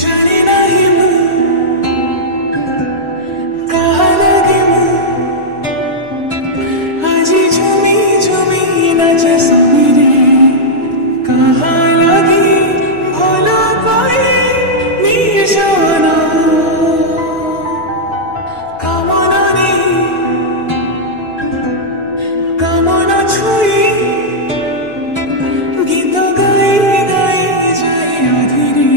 জানি নাহি মু কাহা লাগি মু আজি ঝুমি ঝুমি নাচে সমিরে কাহা লাগি ভাল পাই নিশানা কামনা নেই কামনা ছুঁই গীত গাই গাই যাই আধিরে